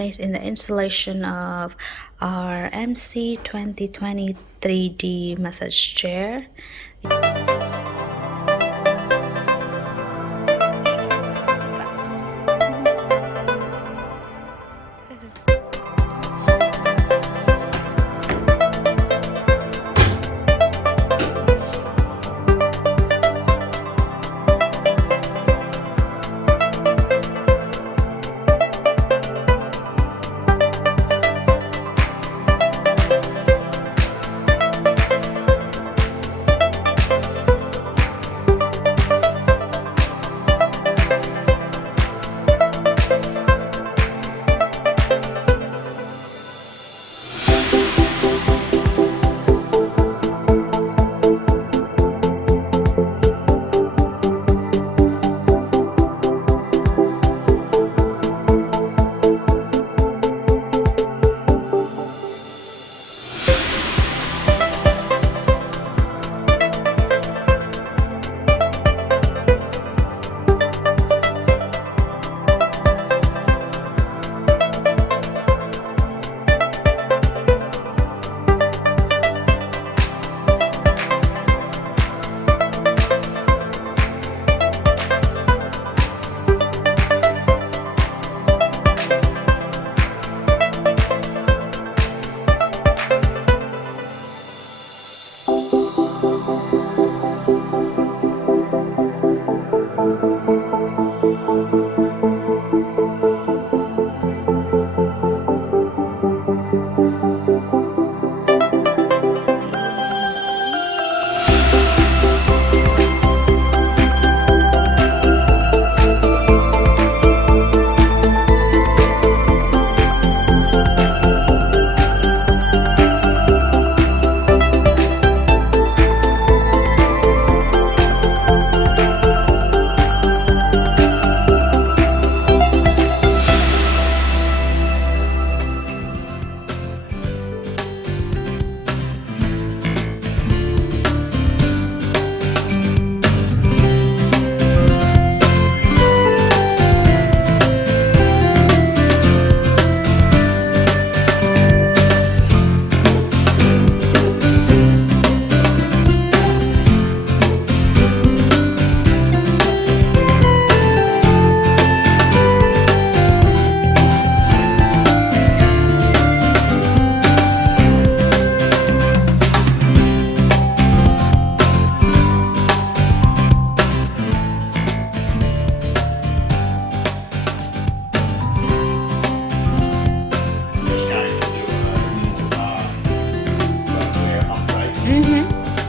nowadays in the installation of our MC-2020-3D massage chair.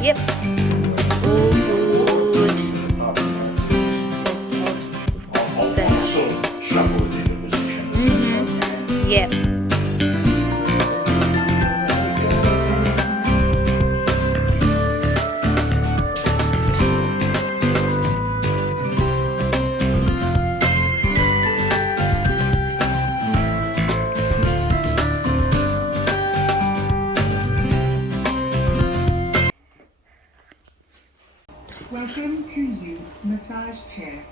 Yep. All good. Yep. Welcome to use massage chair.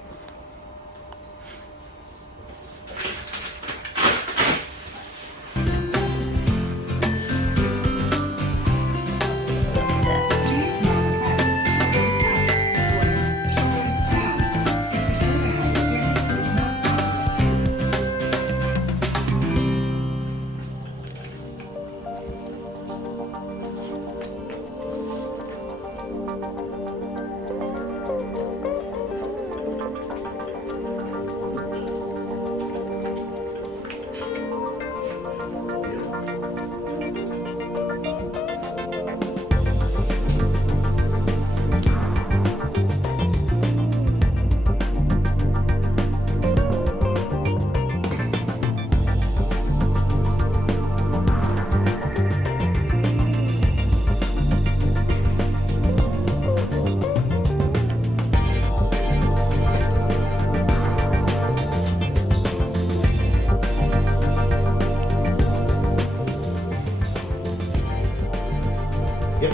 Yep.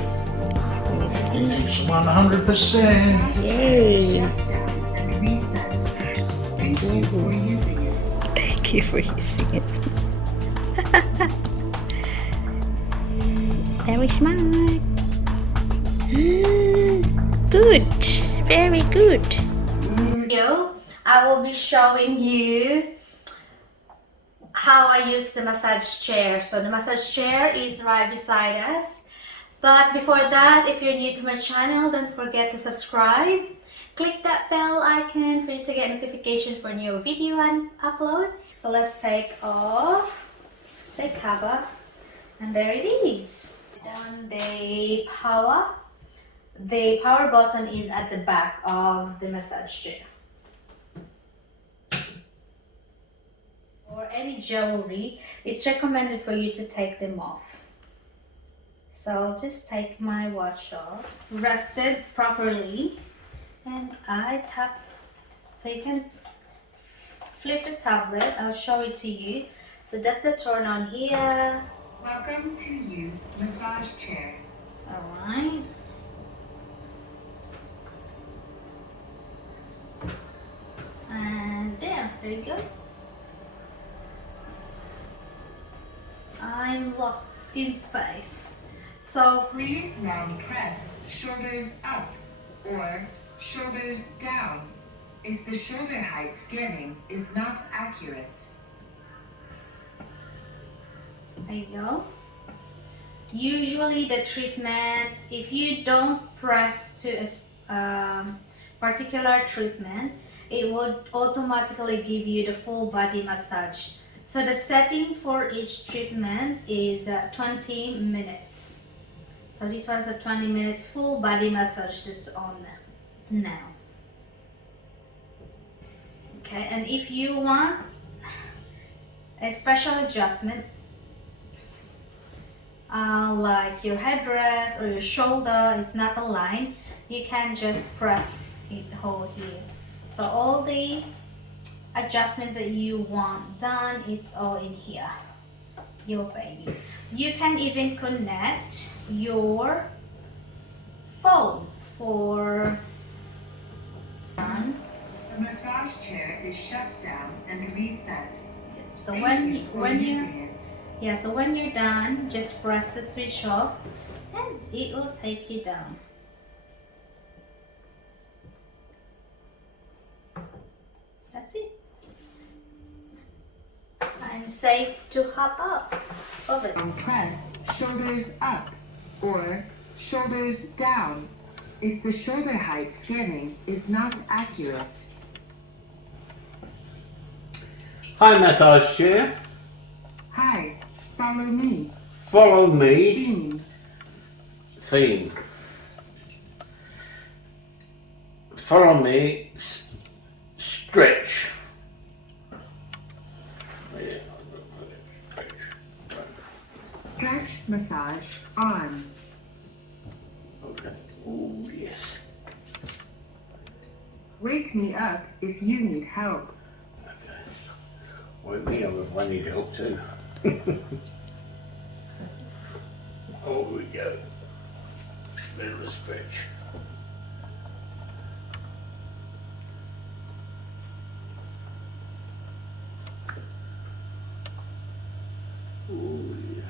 It's 100%. Yay. Thank you for using it. Thank you for using it. Very smart. Good. Very good. I will be showing you how I use the massage chair. So the massage chair is right beside us. But before that, if you're new to my channel, don't forget to subscribe. Click that bell icon for you to get notification for new video and upload. So let's take off the cover, and there it is. Down the power button is at the back of the massage chair. Or any jewelry, it's recommended for you to take them off. So I'll just take my watch off, rest it properly, and I tap. So you can flip the tablet, I'll show it to you. So that's the turn on here. Welcome to use massage chair. Alright. And there you go. I'm lost in space. So Please now press shoulders up or shoulders down if the shoulder height scanning is not accurate. there you go. Usually the treatment, if you don't press to a particular treatment, it will automatically give you the full body massage. So the setting for each treatment is 20 minutes. So this one's a 20 minutes full body massage that's on now. Okay, and if you want a special adjustment, like your headrest or your shoulder, it's not aligned, you can just press it, hold here. So all the adjustments that you want done, it's all in here, your baby. You can even connect your phone for The massage chair is shut down and reset. so Thank when you for you're using it. so when you're done, just press the switch off and it will take you down. That's it. I'm safe to hop up of it. Press shoulders up or shoulders down if the shoulder height scanning is not accurate. Hi, massage chair. Hi, follow me. Follow me. Theme. Theme. Follow me. Stretch. Stretch massage on. Okay. Oh, yes. Wake me up if you need help. Okay. Wake me up if I need help too. Oh, we go. Bit of a stretch. Oh, yeah.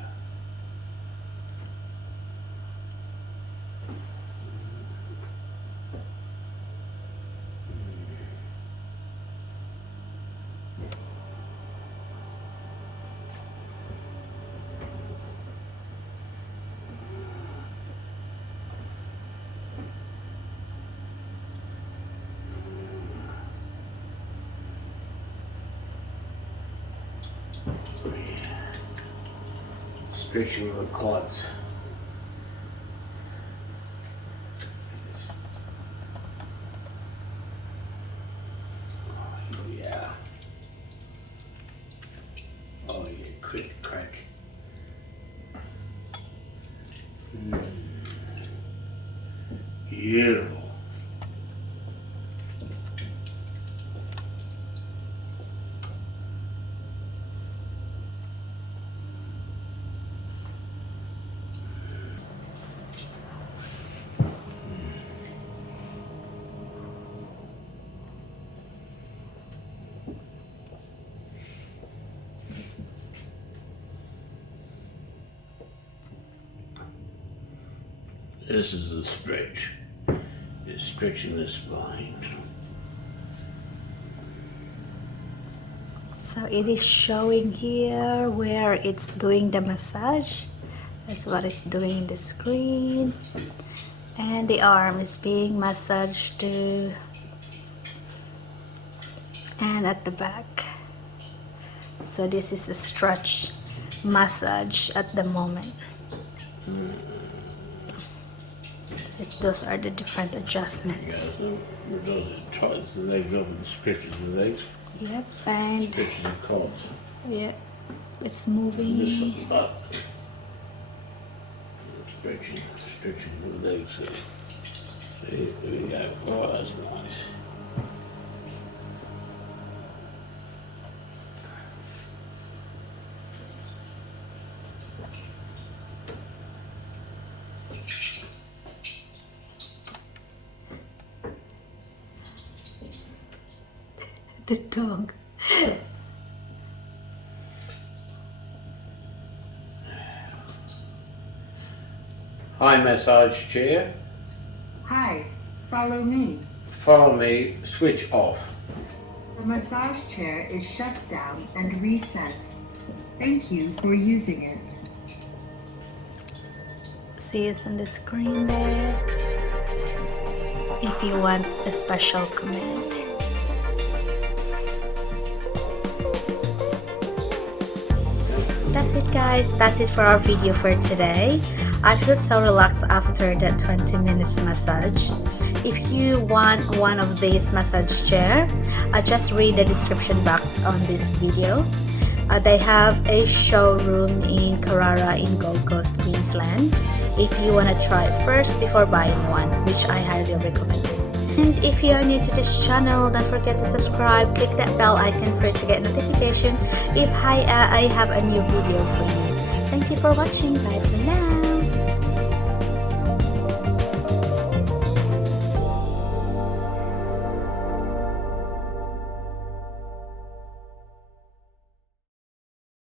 Stretching the quads. Oh, yeah. Oh, yeah, quick crack. Beautiful. This is the stretch. It's stretching the spine. So it is showing here where it's doing the massage. That's what it's doing in the screen. And the arm is being massaged too. And at the back. So this is the stretch massage at the moment. Those are the different adjustments. Yeah, so it tightens the legs up and stretches the legs. Yep, and Stretches the calves. yeah, it's And moving. this one's up. Stretching the legs there. See, there we go. Oh, that's nice. The tongue. Hi, massage chair. Hi, follow me. Follow me. Switch off. The massage chair is shut down and reset. Thank you for using it. See, it's on the screen there. If you want a special command. That's it, guys. That's it for our video for today. I feel so relaxed after that 20 minutes massage. If you want one of these massage chair, just read the description box on this video. They have a showroom in Carrara in Gold Coast, Queensland. If you want to try it first before buying one, which I highly recommend. And if you are new to this channel, don't forget to subscribe, click that bell icon for it to get notification if I have a new video for you. Thank you for watching. Bye for now.